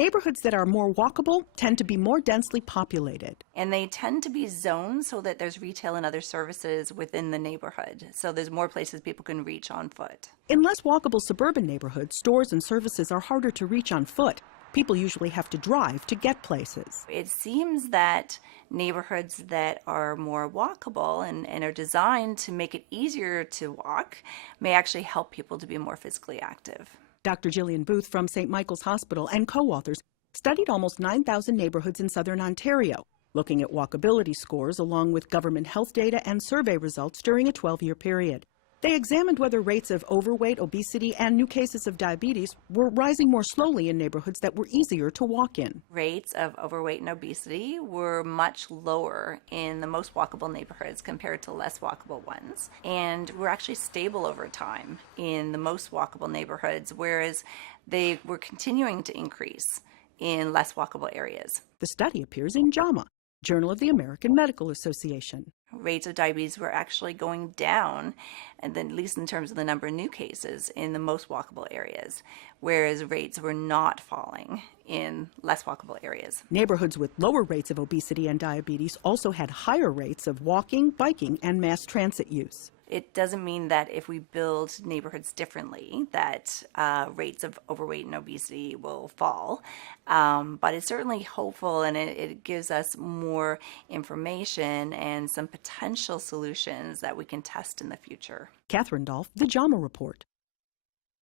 Neighborhoods that are more walkable tend to be more densely populated. And they tend to be zoned so that there's retail and other services within the neighborhood. So there's more places people can reach on foot. In less walkable suburban neighborhoods, stores and services are harder to reach on foot. People usually have to drive to get places. It seems that neighborhoods that are more walkable and are designed to make it easier to walk may actually help people to be more physically active. Dr. Gillian Booth from St. Michael's Hospital and co-authors studied almost 9,000 neighborhoods in southern Ontario, looking at walkability scores along with government health data and survey results during a 12-year period. They examined whether rates of overweight, obesity, and new cases of diabetes were rising more slowly in neighborhoods that were easier to walk in. Rates of overweight and obesity were much lower in the most walkable neighborhoods compared to less walkable ones, and were actually stable over time in the most walkable neighborhoods, whereas they were continuing to increase in less walkable areas. The study appears in JAMA, Journal of the American Medical Association. Rates of diabetes were actually going down, and then at least in terms of the number of new cases in the most walkable areas, whereas rates were not falling in less walkable areas. Neighborhoods with lower rates of obesity and diabetes also had higher rates of walking, biking, and mass transit use. It doesn't mean that if we build neighborhoods differently that rates of overweight and obesity will fall, but it's certainly hopeful, and it gives us more information and some potential solutions that we can test in the future. Catherine Dolph, The JAMA Report.